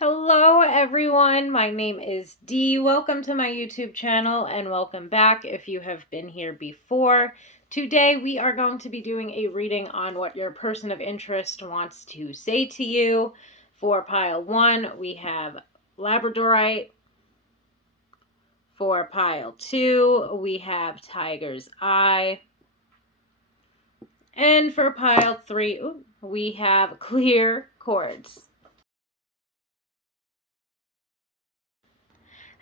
Hello everyone, my name is Dee. Welcome to my YouTube channel and welcome back if you have been here before. Today we are going to be doing a reading on what your person of interest wants to say to you. For pile 1 we have Labradorite. For pile 2 we have Tiger's Eye. And for pile 3 we have Clear Quartz.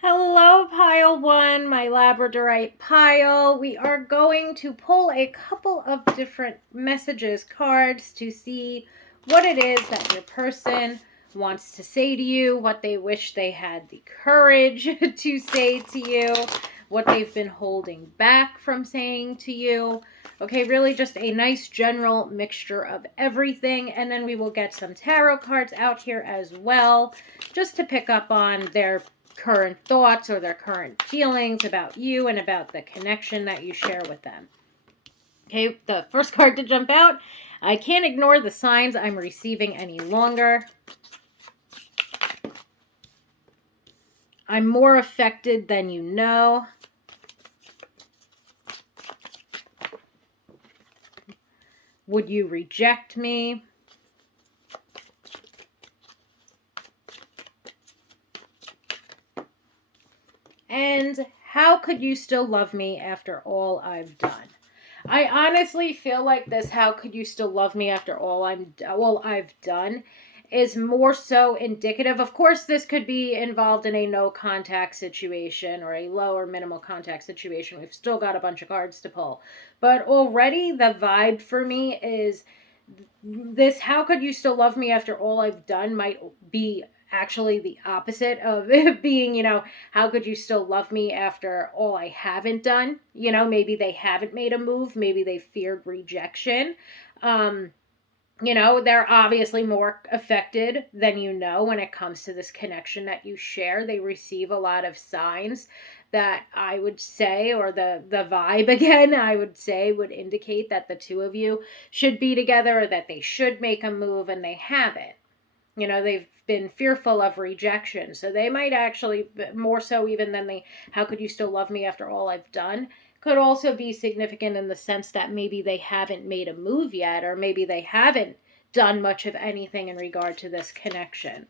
Hello, pile 1, my Labradorite pile. We are going to pull a couple of different messages, cards, to see what it is that your person wants to say to you, what they wish they had the courage to say to you, what they've been holding back from saying to you. Okay, really just a nice general mixture of everything. And then we will get some tarot cards out here as well, just to pick up on their current thoughts or their current feelings about you and about the connection that you share with them. Okay, the first card to jump out, I can't ignore the signs I'm receiving any longer. I'm more affected than you know. Would you reject me? And how could you still love me after all I've done? I honestly feel like this how could you still love me after all I've done is more so indicative. Of course, this could be involved in a no contact situation or a low or minimal contact situation. We've still got a bunch of cards to pull. But already the vibe for me is this how could you still love me after all I've done might be actually the opposite of it being, how could you still love me after all I haven't done? Maybe they haven't made a move. Maybe they feared rejection. They're obviously more affected than when it comes to this connection that you share. They receive a lot of signs that I would say, or the vibe again, I would say would indicate that the two of you should be together, or that they should make a move, and they haven't. They've been fearful of rejection. So they might actually, more so even than how could you still love me after all I've done, could also be significant in the sense that maybe they haven't made a move yet, or maybe they haven't done much of anything in regard to this connection.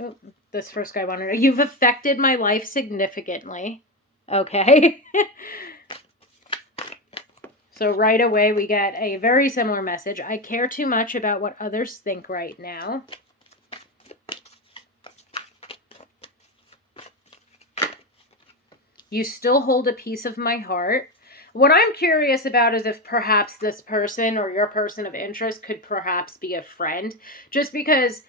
Oh, this first guy wanted to know, you've affected my life significantly. Okay. So right away we get a very similar message. I care too much about what others think right now. You still hold a piece of my heart. What I'm curious about is if perhaps this person or your person of interest could perhaps be a friend. Just because,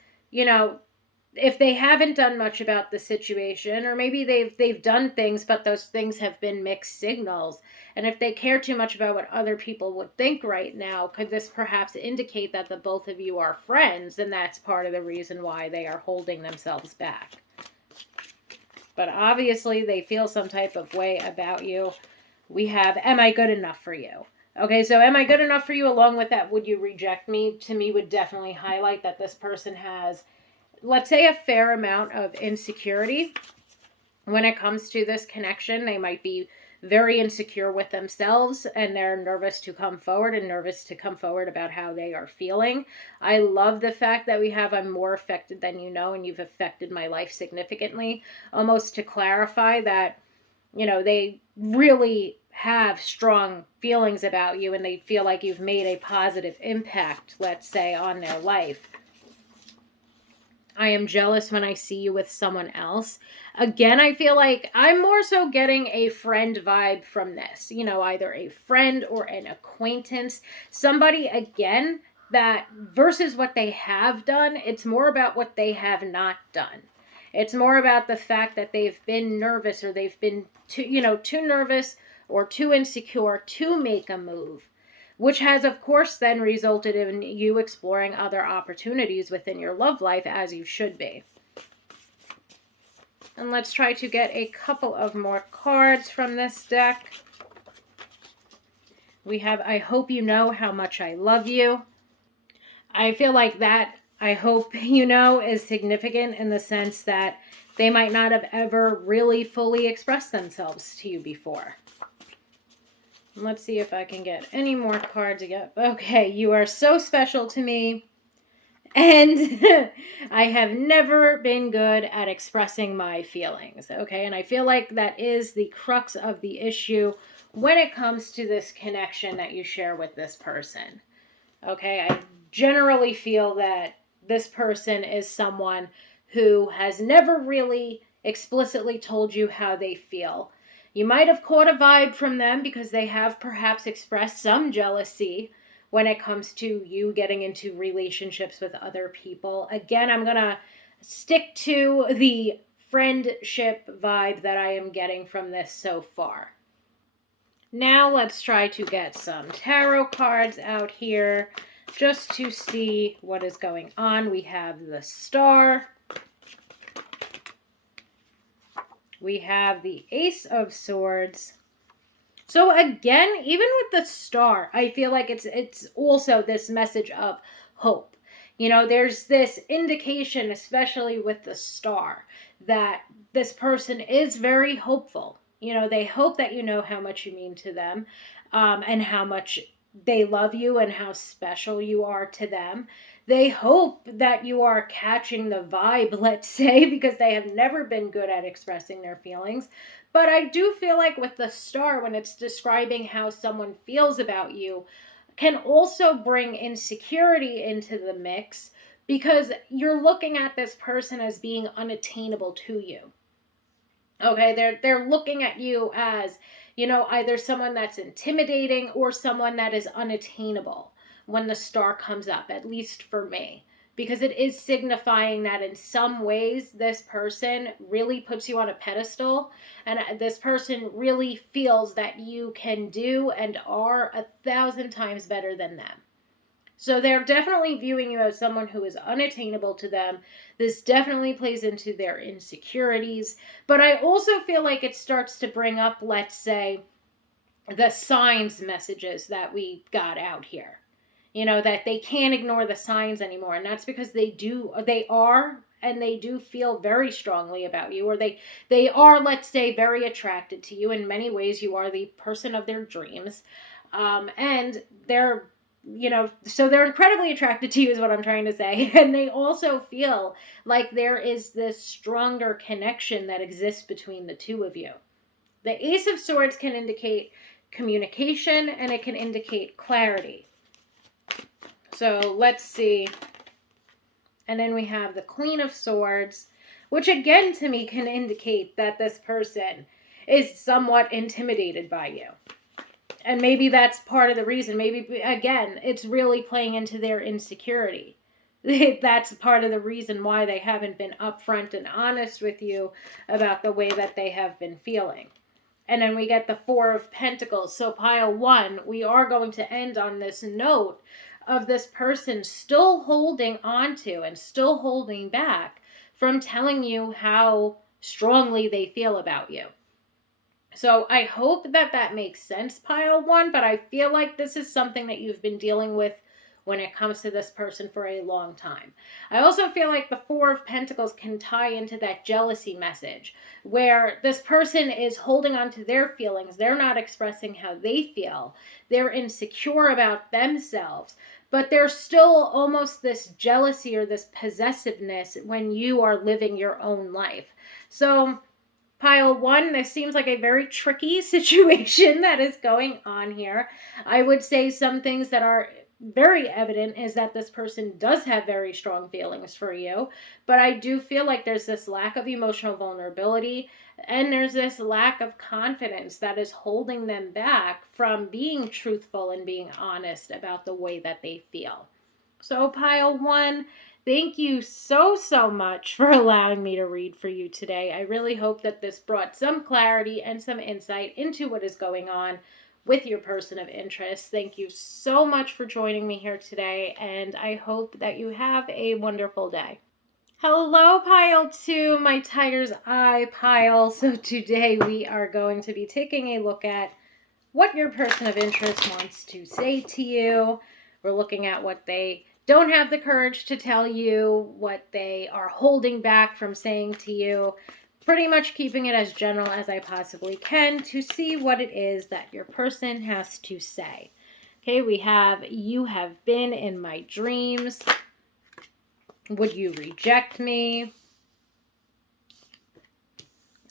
if they haven't done much about the situation, or maybe they've done things, but those things have been mixed signals. And if they care too much about what other people would think right now, could this perhaps indicate that the both of you are friends, and that's part of the reason why they are holding themselves back? But obviously they feel some type of way about you. We have, am I good enough for you? Okay, so am I good enough for you? Along with that, would you reject me? To me, would definitely highlight that this person has, let's say, a fair amount of insecurity when it comes to this connection. They might be very insecure with themselves, and they're nervous to come forward about how they are feeling. I love the fact that we have, I'm more affected than you know, and you've affected my life significantly, almost to clarify that, they really have strong feelings about you, and they feel like you've made a positive impact, let's say, on their life. I am jealous when I see you with someone else. Again, I feel like I'm more so getting a friend vibe from this. Either a friend or an acquaintance. Somebody, again, that versus what they have done, it's more about what they have not done. It's more about the fact that they've been nervous, or they've been too nervous or too insecure to make a move, which has, of course, then resulted in you exploring other opportunities within your love life, as you should be. And let's try to get a couple of more cards from this deck. We have, I hope you know how much I love you. I feel like that I hope you know is significant in the sense that they might not have ever really fully expressed themselves to you before. Let's see if I can get any more cards again. Okay, you are so special to me. And I have never been good at expressing my feelings. Okay, and I feel like that is the crux of the issue when it comes to this connection that you share with this person. Okay, I generally feel that this person is someone who has never really explicitly told you how they feel. You might have caught a vibe from them because they have perhaps expressed some jealousy when it comes to you getting into relationships with other people. Again, I'm going to stick to the friendship vibe that I am getting from this so far. Now let's try to get some tarot cards out here just to see what is going on. We have the Star. We have the Ace of Swords. So again, even with the Star, I feel like it's also this message of hope. You know, there's this indication, especially with the Star, that this person is very hopeful. You know, they hope that you know how much you mean to them, and how much they love you and how special you are to them. They hope that you are catching the vibe, let's say, because they have never been good at expressing their feelings. But I do feel like with the Star, when it's describing how someone feels about you, can also bring insecurity into the mix because you're looking at this person as being unattainable to you. Okay, they're looking at you as, you know, either someone that's intimidating or someone that is unattainable when the Star comes up, at least for me. Because it is signifying that in some ways this person really puts you on a pedestal, and this person really feels that you can do and are 1,000 times better than them. So they're definitely viewing you as someone who is unattainable to them. This definitely plays into their insecurities. But I also feel like it starts to bring up, let's say, the signs messages that we got out here. You know, that they can't ignore the signs anymore. And that's because they are, and they do feel very strongly about you, or they are, let's say, very attracted to you. In many ways, you are the person of their dreams. And they're, you know, so they're incredibly attracted to you is what I'm trying to say. And they also feel like there is this stronger connection that exists between the two of you. The Ace of Swords can indicate communication, and it can indicate clarity. So let's see. And then we have the Queen of Swords, which again to me can indicate that this person is somewhat intimidated by you. And maybe that's part of the reason. Maybe, again, it's really playing into their insecurity. That's part of the reason why they haven't been upfront and honest with you about the way that they have been feeling. And then we get the Four of Pentacles. So pile one, we are going to end on this note of this person still holding on to and still holding back from telling you how strongly they feel about you. So I hope that that makes sense, pile one, but I feel like this is something that you've been dealing with when it comes to this person for a long time. I also feel like the Four of Pentacles can tie into that jealousy message where this person is holding on to their feelings. They're not expressing how they feel. They're insecure about themselves, but there's still almost this jealousy or this possessiveness when you are living your own life. So pile one, this seems like a very tricky situation that is going on here. I would say some things that are very evident is that this person does have very strong feelings for you, but I do feel like there's this lack of emotional vulnerability, and there's this lack of confidence that is holding them back from being truthful and being honest about the way that they feel. So pile one, thank you so much for allowing me to read for you today. I really hope that this brought some clarity and some insight into what is going on with your person of interest. Thank you so much for joining me here today, and I hope that you have a wonderful day. Hello, pile two, my tiger's eye pile. So today we are going to be taking a look at what your person of interest wants to say to you. We're looking at what they don't have the courage to tell you what they are holding back from saying to you. Pretty much keeping it as general as I possibly can to see what it is that your person has to say. Okay, we have, you have been in my dreams. Would you reject me?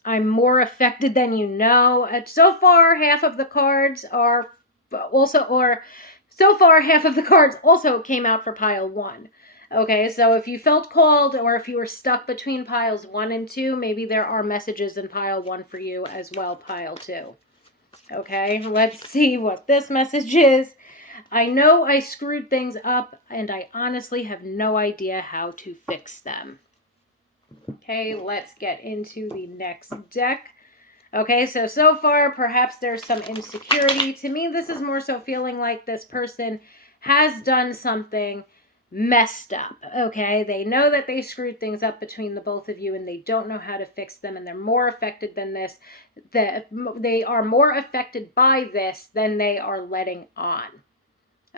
I'm more affected than you know. And so far, half of the cards also came out for pile 1. Okay, so if you felt called or if you were stuck between piles 1 and 2, maybe there are messages in pile 1 for you as well, pile 2. Okay, let's see what this message is. I know I screwed things up and I honestly have no idea how to fix them. Okay, let's get into the next deck. Okay, so far, perhaps there's some insecurity. To me, this is more so feeling like this person has done something messed up. Okay, they know that they screwed things up between the both of you and they don't know how to fix them, and they're more affected than this. They are more affected by this than they are letting on.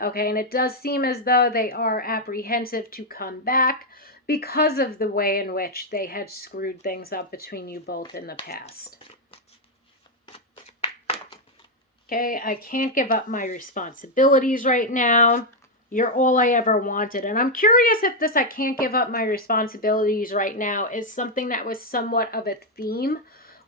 Okay, and it does seem as though they are apprehensive to come back because of the way in which they had screwed things up between you both in the past. Okay, I can't give up my responsibilities right now. You're all I ever wanted. And I'm curious if this I can't give up my responsibilities right now is something that was somewhat of a theme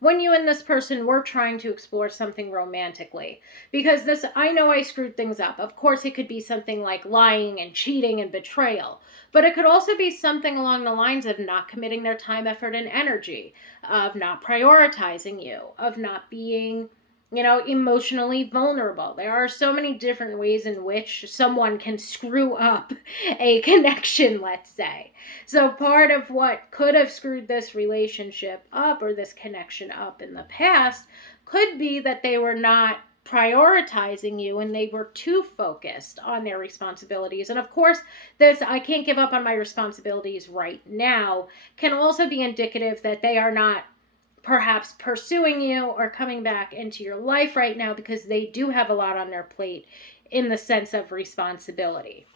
when you and this person were trying to explore something romantically. Because this, I know I screwed things up. Of course, it could be something like lying and cheating and betrayal. But it could also be something along the lines of not committing their time, effort, and energy, of not prioritizing you, of not being, emotionally vulnerable. There are so many different ways in which someone can screw up a connection, let's say. So part of what could have screwed this relationship up or this connection up in the past could be that they were not prioritizing you and they were too focused on their responsibilities. And of course, this I can't give up on my responsibilities right now can also be indicative that they are not perhaps pursuing you or coming back into your life right now because they do have a lot on their plate in the sense of responsibility.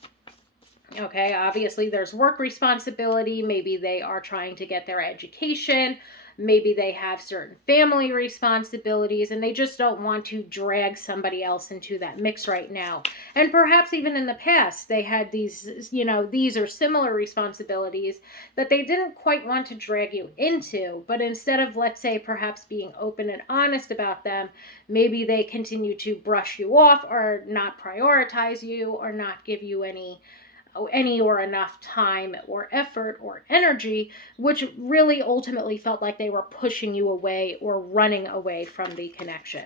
Okay, obviously there's work responsibility. Maybe they are trying to get their education. Maybe they have certain family responsibilities and they just don't want to drag somebody else into that mix right now. And perhaps even in the past, they had these, these or similar responsibilities that they didn't quite want to drag you into. But instead of, let's say, perhaps being open and honest about them, maybe they continue to brush you off or not prioritize you or not give you any or enough time or effort or energy, which really ultimately felt like they were pushing you away or running away from the connection.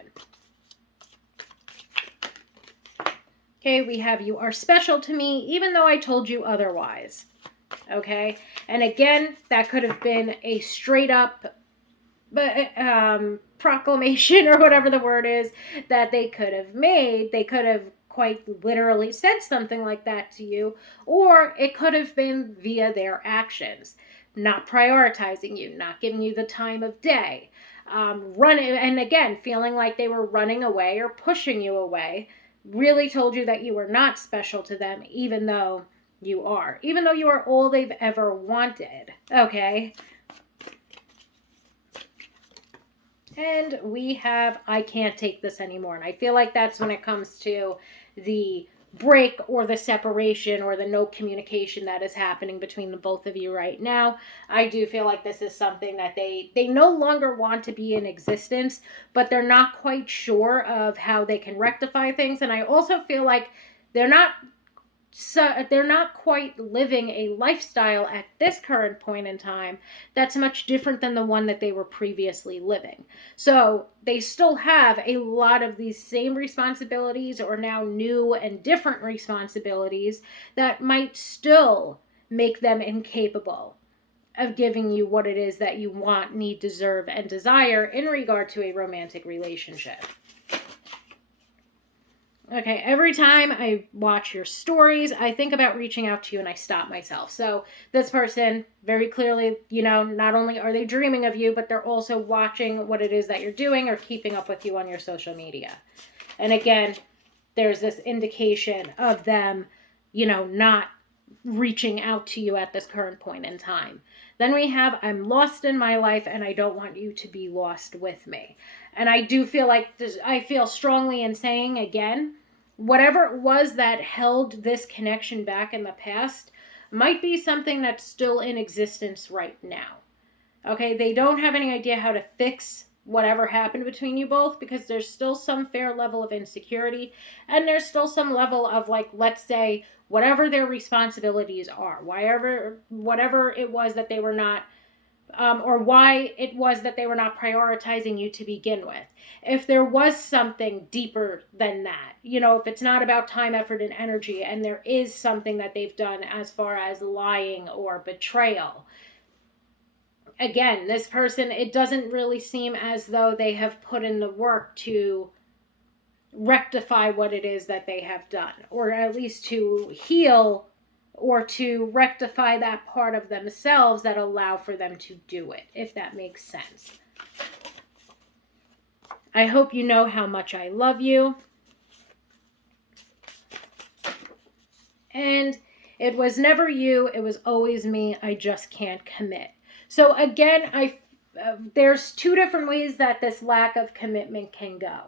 Okay, we have, you are special to me even though I told you otherwise. Okay, and again, that could have been a straight up proclamation or whatever the word is that they could have made. They could have quite literally said something like that to you, or it could have been via their actions, not prioritizing you, not giving you the time of day, running, and again, feeling like they were running away or pushing you away, really told you that you were not special to them, even though you are all they've ever wanted. Okay. And we have, I can't take this anymore. And I feel like that's when it comes to the break or the separation or the no communication that is happening between the both of you right now. I do feel like this is something that they no longer want to be in existence, but they're not quite sure of how they can rectify things. And I also feel like they're not quite living a lifestyle at this current point in time that's much different than the one that they were previously living. So they still have a lot of these same responsibilities or now new and different responsibilities that might still make them incapable of giving you what it is that you want, need, deserve, and desire in regard to a romantic relationship. Okay, every time I watch your stories, I think about reaching out to you and I stop myself. So this person, very clearly, not only are they dreaming of you, but they're also watching what it is that you're doing or keeping up with you on your social media. And again, there's this indication of them, not reaching out to you at this current point in time. Then we have, I'm lost in my life and I don't want you to be lost with me. And I do feel like I feel strongly in saying again, whatever it was that held this connection back in the past might be something that's still in existence right now. Okay, they don't have any idea how to fix whatever happened between you both because there's still some fair level of insecurity and there's still some level of, like, let's say, whatever their responsibilities are, whatever it was that they were not or why it was that they were not prioritizing you to begin with. If there was something deeper than that, if it's not about time, effort, and energy, and there is something that they've done as far as lying or betrayal, again, this person, it doesn't really seem as though they have put in the work to rectify what it is that they have done, or at least to heal or to rectify that part of themselves that allow for them to do it, if that makes sense. I hope you know how much I love you. And it was never you, it was always me. I just can't commit. So again, there's two different ways that this lack of commitment can go.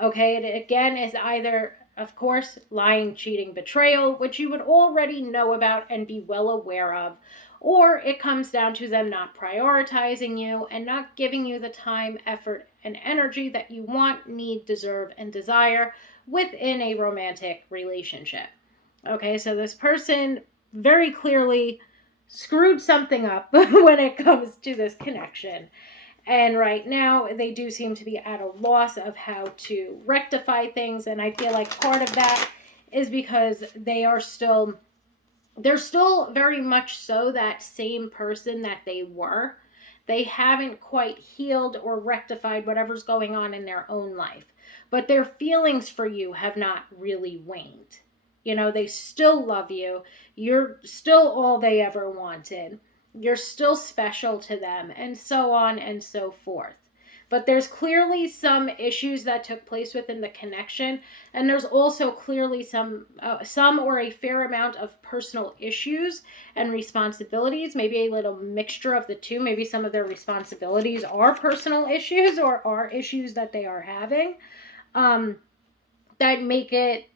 Okay, it again is either, of course, lying, cheating, betrayal, which you would already know about and be well aware of, or it comes down to them not prioritizing you and not giving you the time, effort, and energy that you want, need, deserve, and desire within a romantic relationship. Okay, so this person very clearly screwed something up when it comes to this connection. And right now, they do seem to be at a loss of how to rectify things. And I feel like part of that is because they're still very much so that same person that they were. They haven't quite healed or rectified whatever's going on in their own life. But their feelings for you have not really waned. They still love you. You're still all they ever wanted. You're still special to them, and so on and so forth. But there's clearly some issues that took place within the connection, and there's also clearly some or a fair amount of personal issues and responsibilities, maybe a little mixture of the two. Maybe some of their responsibilities are personal issues or are issues that they are having that make it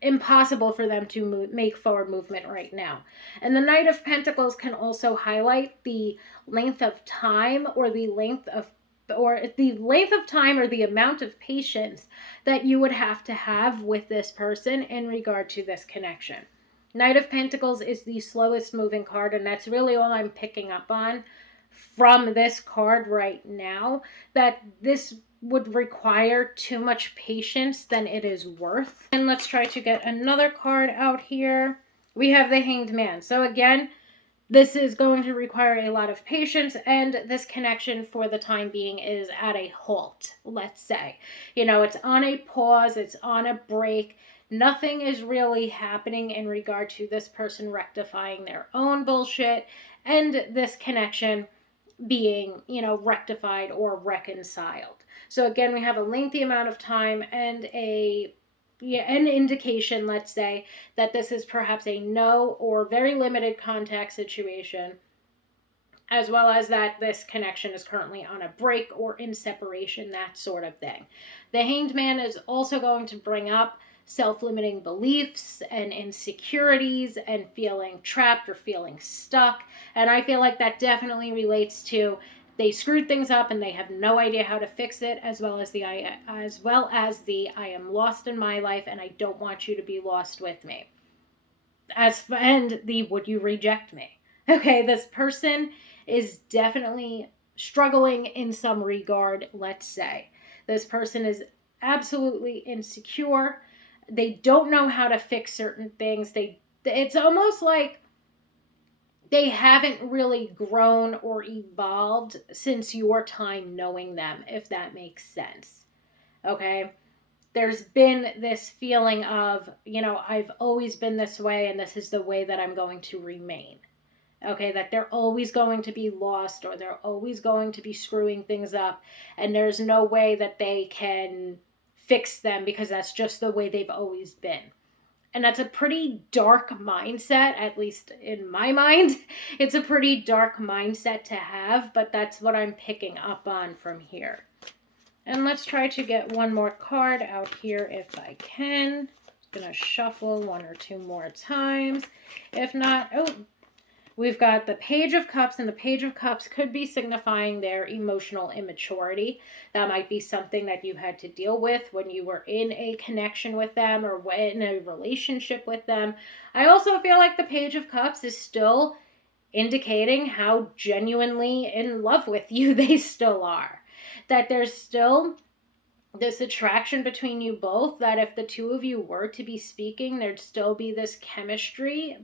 impossible for them to make forward movement right now. And the Knight of Pentacles can also highlight the length of time or the amount of patience that you would have to have with this person in regard to this connection. Knight of Pentacles is the slowest moving card, and that's really all I'm picking up on from this card right now, that this would require too much patience than it is worth. And let's try to get another card out here. We have the Hanged Man. So again, this is going to require a lot of patience, and this connection for the time being is at a halt, let's say. It's on a pause, it's on a break. Nothing is really happening in regard to this person rectifying their own bullshit and this connection being, rectified or reconciled. So again, we have a lengthy amount of time and an indication, let's say, that this is perhaps a no or very limited contact situation, as well as that this connection is currently on a break or in separation, that sort of thing. The Hanged Man is also going to bring up self-limiting beliefs and insecurities and feeling trapped or feeling stuck. And I feel like that definitely relates to they screwed things up and they have no idea how to fix it, as well as the I am lost in my life and I don't want you to be lost with me. And the would you reject me? Okay, this person is definitely struggling in some regard, let's say. This person is absolutely insecure. They don't know how to fix certain things. It's almost like they haven't really grown or evolved since your time knowing them, if that makes sense. Okay? There's been this feeling of, I've always been this way and this is the way that I'm going to remain. Okay, that they're always going to be lost or they're always going to be screwing things up and there's no way that they can fix them because that's just the way they've always been. And that's a pretty dark mindset, at least in my mind. It's a pretty dark mindset to have, but that's what I'm picking up on from here. And let's try to get one more card out here if I can. I'm going to shuffle one or two more times. If not, oh, we've got the Page of Cups, and the Page of Cups could be signifying their emotional immaturity. That might be something that you had to deal with when you were in a connection with them or in a relationship with them. I also feel like the Page of Cups is still indicating how genuinely in love with you they still are. That there's still this attraction between you both, that if the two of you were to be speaking, there'd still be this chemistry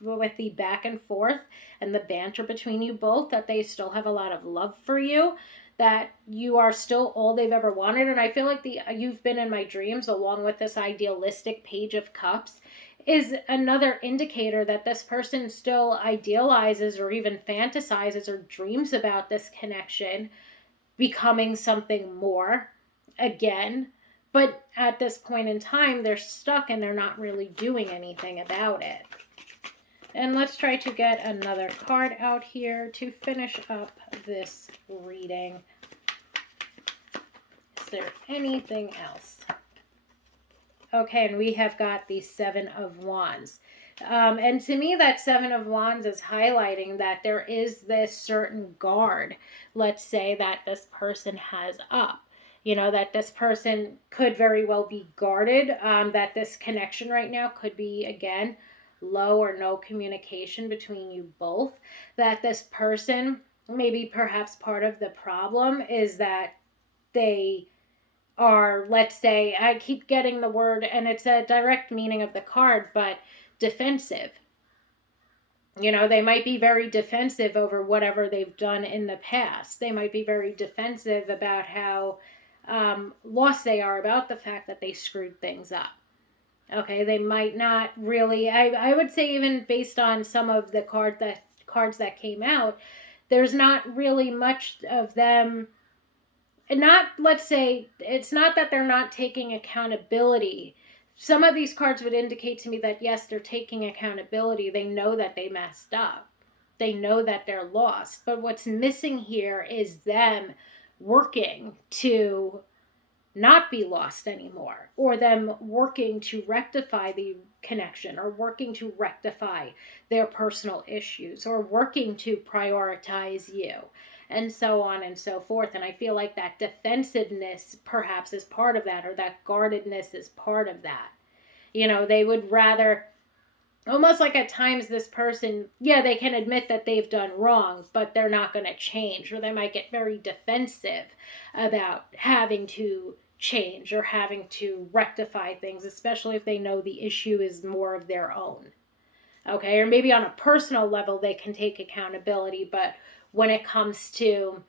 with the back and forth and the banter between you both, that they still have a lot of love for you, that you are still all they've ever wanted. And I feel like you've been in my dreams, along with this idealistic Page of Cups, is another indicator that this person still idealizes or even fantasizes or dreams about this connection becoming something more again, but at this point in time they're stuck and they're not really doing anything about it. And let's try to get another card out here to finish up this reading. Is there anything else? Okay, and we have got the Seven of Wands. And to me, that Seven of Wands is highlighting that there is this certain guard, let's say, that this person has up. You know, that this person could very well be guarded, that this connection right now could be, again, low or no communication between you both, that this person, maybe perhaps part of the problem is that they are, let's say, I keep getting the word, and it's a direct meaning of the card, but defensive. You know, they might be very defensive over whatever they've done in the past. They might be very defensive about how lost they are about the fact that they screwed things up. Okay, they might not really, I would say, even based on some of the cards that came out, there's not really much of them. And not, let's say, it's not that they're not taking accountability. Some of these cards would indicate to me that, yes, they're taking accountability. They know that they messed up. They know that they're lost. But what's missing here is them working to not be lost anymore, or them working to rectify the connection, or working to rectify their personal issues, or working to prioritize you, and so on and so forth. And I feel like that defensiveness perhaps is part of that, or that guardedness is part of that. You know, they would rather, almost like at times this person, yeah, they can admit that they've done wrong, but they're not going to change, or they might get very defensive about having to change or having to rectify things, especially if they know the issue is more of their own. Okay, or maybe on a personal level they can take accountability, but when it comes to,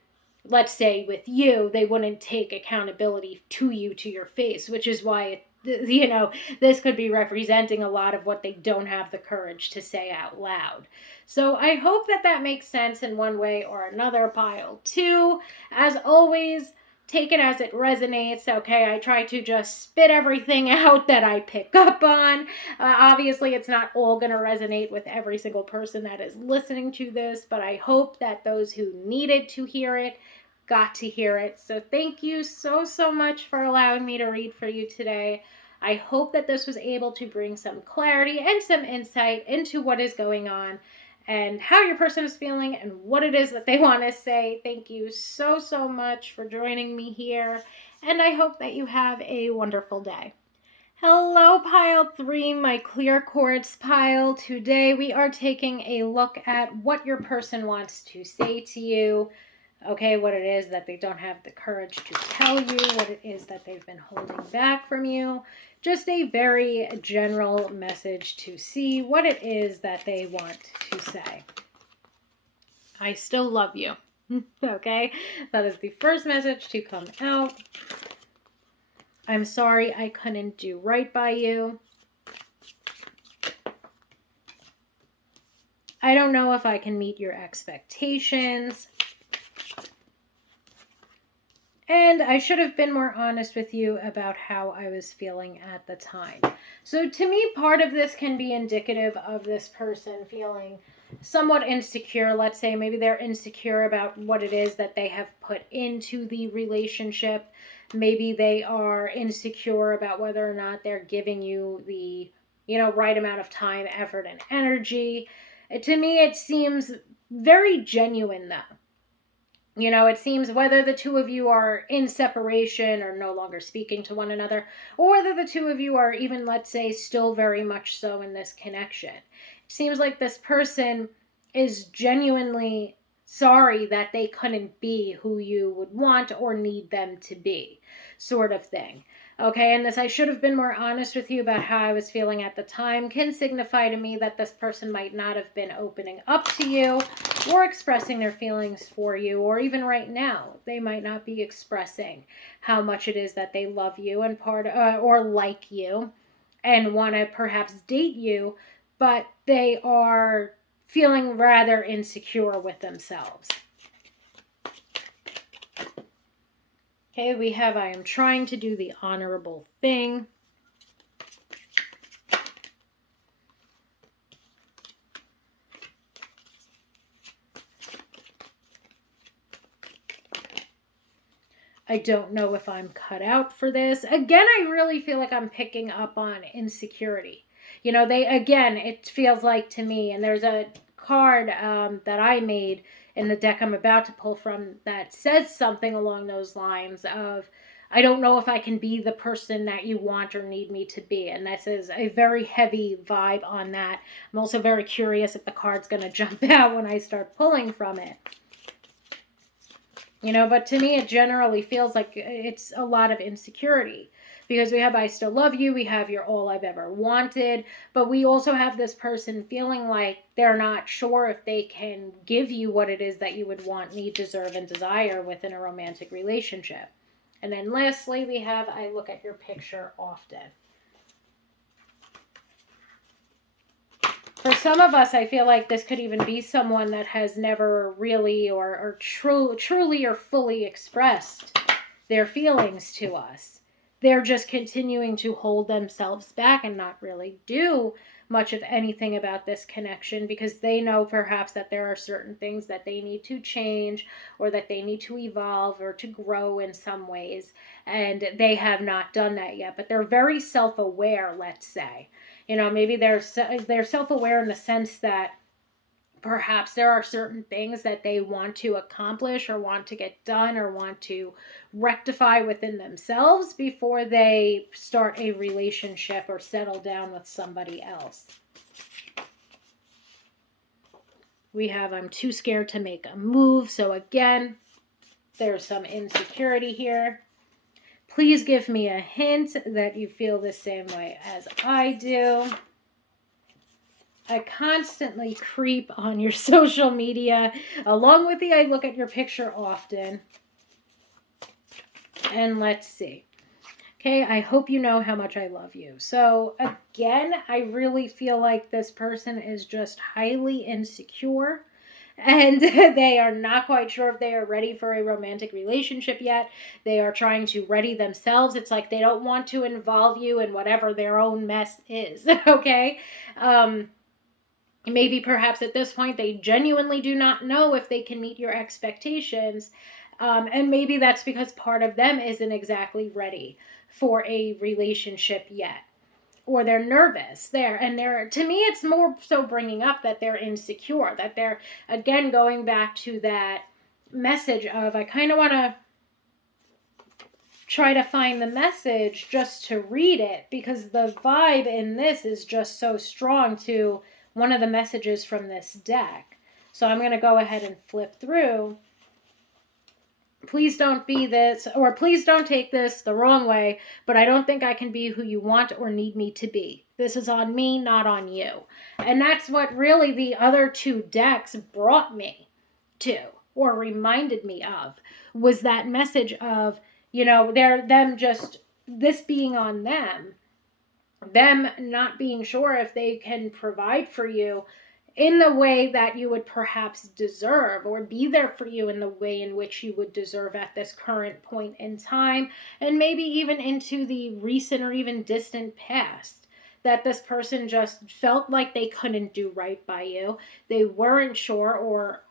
let's say, with you, they wouldn't take accountability to you, to your face, which is why you know, this could be representing a lot of what they don't have the courage to say out loud. So I hope that that makes sense in one way or another, pile two. As always, take it as it resonates, okay? I try to just spit everything out that I pick up on. Obviously, it's not all going to resonate with every single person that is listening to this, but I hope that those who needed to hear it got to hear it. So thank you so, so much for allowing me to read for you today. I hope that this was able to bring some clarity and some insight into what is going on and how your person is feeling and what it is that they want to say. Thank you so, so much for joining me here, and I hope that you have a wonderful day. Hello, pile three, my clear quartz pile. Today we are taking a look at what your person wants to say to you. Okay, what it is that they don't have the courage to tell you, what it is that they've been holding back from you. Just a very general message to see what it is that they want to say. I still love you. Okay, that is the first message to come out. I'm sorry I couldn't do right by you. I don't know if I can meet your expectations. And I should have been more honest with you about how I was feeling at the time. So, to me, part of this can be indicative of this person feeling somewhat insecure. Let's say maybe they're insecure about what it is that they have put into the relationship. Maybe they are insecure about whether or not they're giving you the, right amount of time, effort, and energy. To me, it seems very genuine, though. It seems whether the two of you are in separation or no longer speaking to one another, or whether the two of you are even, let's say, still very much so in this connection. It seems like this person is genuinely sorry that they couldn't be who you would want or need them to be, sort of thing. Okay, and this, I should have been more honest with you about how I was feeling at the time, can signify to me that this person might not have been opening up to you or expressing their feelings for you, or even right now, they might not be expressing how much it is that they love you and or like you and want to perhaps date you, but they are feeling rather insecure with themselves. Okay, we have I am trying to do the honorable thing. I don't know if I'm cut out for this. Again, I really feel like I'm picking up on insecurity. It feels like to me, and there's a card that I made in the deck I'm about to pull from that says something along those lines of, I don't know if I can be the person that you want or need me to be. And this is a very heavy vibe on that. I'm also very curious if the card's going to jump out when I start pulling from it. But to me, it generally feels like it's a lot of insecurity because we have I still love you, we have you're all I've ever wanted, but we also have this person feeling like they're not sure if they can give you what it is that you would want, need, deserve, and desire within a romantic relationship. And then lastly, we have I look at your picture often. For some of us, I feel like this could even be someone that has never really or truly or fully expressed their feelings to us. They're just continuing to hold themselves back and not really do much of anything about this connection because they know perhaps that there are certain things that they need to change or that they need to evolve or to grow in some ways. And they have not done that yet, but they're very self-aware, let's say. Maybe they're self-aware in the sense that perhaps there are certain things that they want to accomplish or want to get done or want to rectify within themselves before they start a relationship or settle down with somebody else. We have I'm too scared to make a move. So again, there's some insecurity here. Please give me a hint that you feel the same way as I do. I constantly creep on your social media. Along with I look at your picture often. And let's see. Okay, I hope you know how much I love you. So again, I really feel like this person is just highly insecure. And they are not quite sure if they are ready for a romantic relationship yet. They are trying to ready themselves. It's like they don't want to involve you in whatever their own mess is. Okay? Maybe perhaps at this point they genuinely do not know if they can meet your expectations. And maybe that's because part of them isn't exactly ready for a relationship yet. Or they're nervous there. And to me, it's more so bringing up that they're insecure, that they're, again, going back to that message of, I kind of want to try to find the message just to read it because the vibe in this is just so strong to one of the messages from this deck. So I'm going to go ahead and flip through. Please don't be this, or please don't take this the wrong way, but I don't think I can be who you want or need me to be. This is on me, not on you. And that's what really the other two decks brought me to, or reminded me of, was that message of, this being on them not being sure if they can provide for you in the way that you would perhaps deserve, or be there for you in the way in which you would deserve at this current point in time, and maybe even into the recent or even distant past. That this person just felt like they couldn't do right by you. They weren't sure, or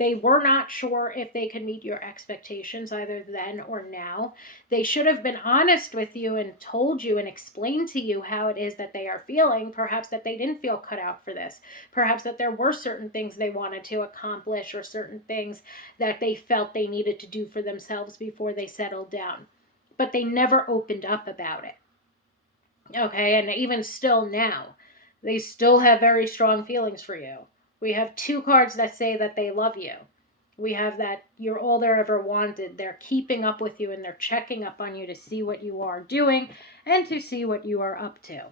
they were not sure if they could meet your expectations either then or now. They should have been honest with you and told you and explained to you how it is that they are feeling. Perhaps that they didn't feel cut out for this. Perhaps that there were certain things they wanted to accomplish, or certain things that they felt they needed to do for themselves before they settled down. But they never opened up about it. Okay, and even still now, they still have very strong feelings for you. We have two cards that say that they love you. We have that you're all they ever wanted. They're keeping up with you and they're checking up on you to see what you are doing and to see what you are up to.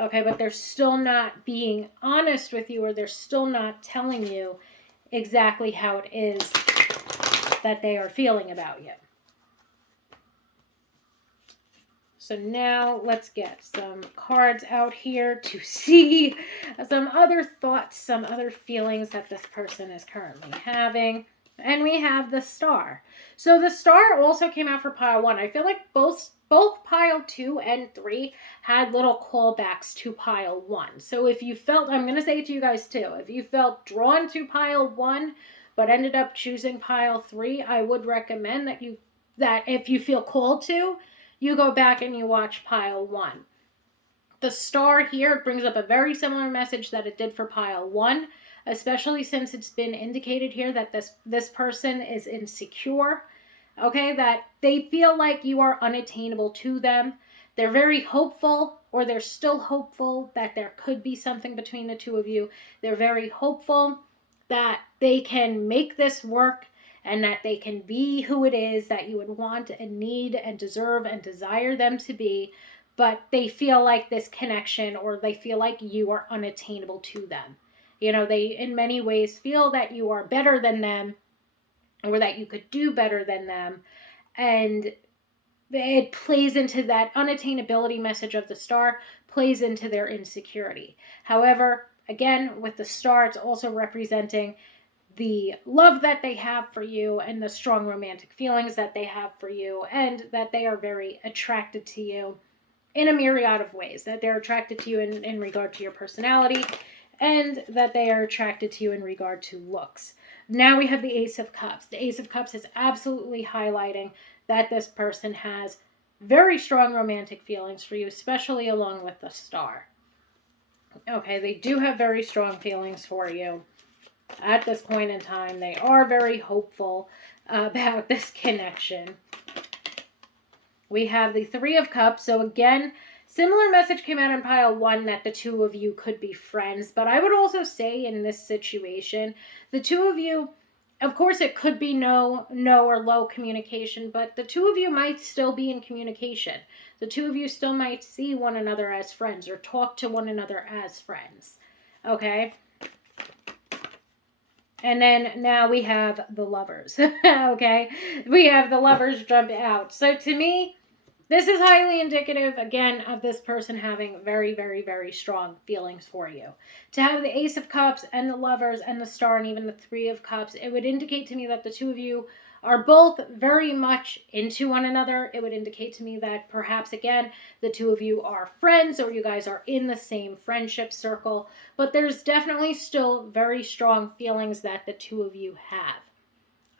Okay, but they're still not being honest with you, or they're still not telling you exactly how it is that they are feeling about you. So now let's get some cards out here to see some other thoughts, some other feelings that this person is currently having. And we have the Star. So the Star also came out for pile 1. I feel like both pile 2 and 3 had little callbacks to pile 1. So if you felt, I'm going to say it to you guys too, if you felt drawn to pile 1 but ended up choosing pile 3, I would recommend that if you feel called to, you go back and you watch pile 1. The Star here brings up a very similar message that it did for pile 1, especially since it's been indicated here that this person is insecure, okay, that they feel like you are unattainable to them. They're very hopeful, or they're still hopeful that there could be something between the two of you. They're very hopeful that they can make this work, and that they can be who it is that you would want and need and deserve and desire them to be, but they feel like this connection, or they feel like you are unattainable to them. You know, they in many ways feel that you are better than them, or that you could do better than them, and it plays into that unattainability message of the Star, plays into their insecurity. However, again, with the Star, it's also representing the love that they have for you, and the strong romantic feelings that they have for you, and that they are very attracted to you in a myriad of ways. That they're attracted to you in regard to your personality, and that they are attracted to you in regard to looks. Now we have the Ace of Cups. The Ace of Cups is absolutely highlighting that this person has very strong romantic feelings for you, especially along with the Star. Okay, they do have very strong feelings for you. At this point in time, they are very hopeful about this connection. We have the Three of Cups. So again, similar message came out in pile 1 that the two of you could be friends. But I would also say in this situation, the two of you, of course, it could be no or low communication, but the two of you might still be in communication. The two of you still might see one another as friends, or talk to one another as friends. Okay? And then now we have the Lovers. Okay? We have the Lovers jump out. So to me, this is highly indicative, again, of this person having very, very, very strong feelings for you. To have the Ace of Cups and the Lovers and the Star and even the Three of Cups, it would indicate to me that the two of you are both very much into one another. It would indicate to me that perhaps, again, the two of you are friends, or you guys are in the same friendship circle. But there's definitely still very strong feelings that the two of you have.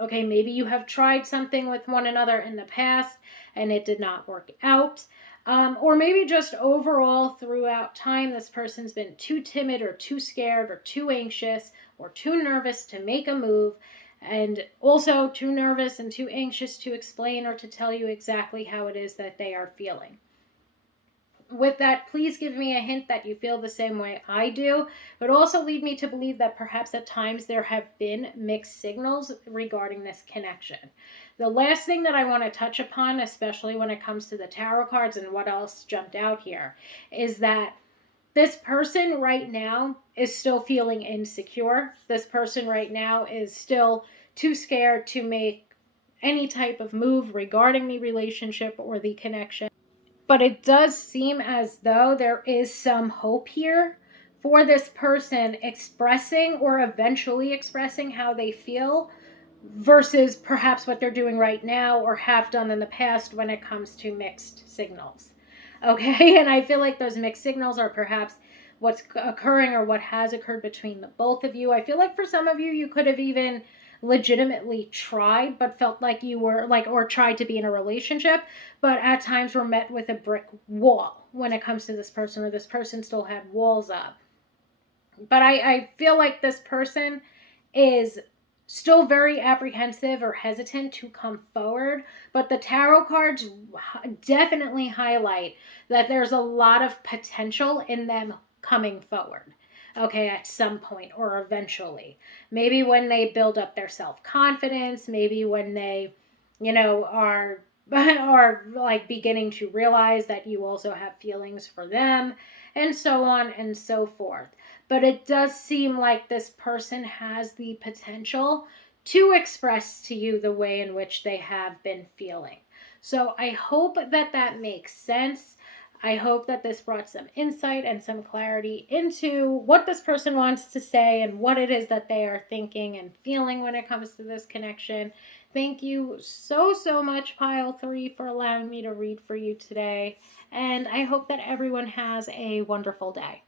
Okay, maybe you have tried something with one another in the past and it did not work out. Or maybe just overall throughout time, this person's been too timid or too scared or too anxious or too nervous to make a move, and also too nervous and too anxious to explain or to tell you exactly how it is that they are feeling. With that, please give me a hint that you feel the same way I do, but also lead me to believe that perhaps at times there have been mixed signals regarding this connection. The last thing that I want to touch upon, especially when it comes to the tarot cards and what else jumped out here, is that this person right now is still feeling insecure. This person right now is still too scared to make any type of move regarding the relationship or the connection. But it does seem as though there is some hope here for this person expressing or eventually expressing how they feel versus perhaps what they're doing right now or have done in the past when it comes to mixed signals. Okay, and I feel like those mixed signals are perhaps what's occurring or what has occurred between the both of you. I feel like for some of you, you could have even legitimately tried, but felt like you were like, or tried to be in a relationship, but at times were met with a brick wall when it comes to this person, or this person still had walls up. But I feel like this person is still very apprehensive or hesitant to come forward. But the tarot cards definitely highlight that there's a lot of potential in them coming forward. Okay, at some point or eventually. Maybe when they build up their self confidence, maybe when they, are are like beginning to realize that you also have feelings for them, and so on and so forth. But it does seem like this person has the potential to express to you the way in which they have been feeling. So I hope that that makes sense. I hope that this brought some insight and some clarity into what this person wants to say and what it is that they are thinking and feeling when it comes to this connection. Thank you so, so much, Pile 3, for allowing me to read for you today. And I hope that everyone has a wonderful day.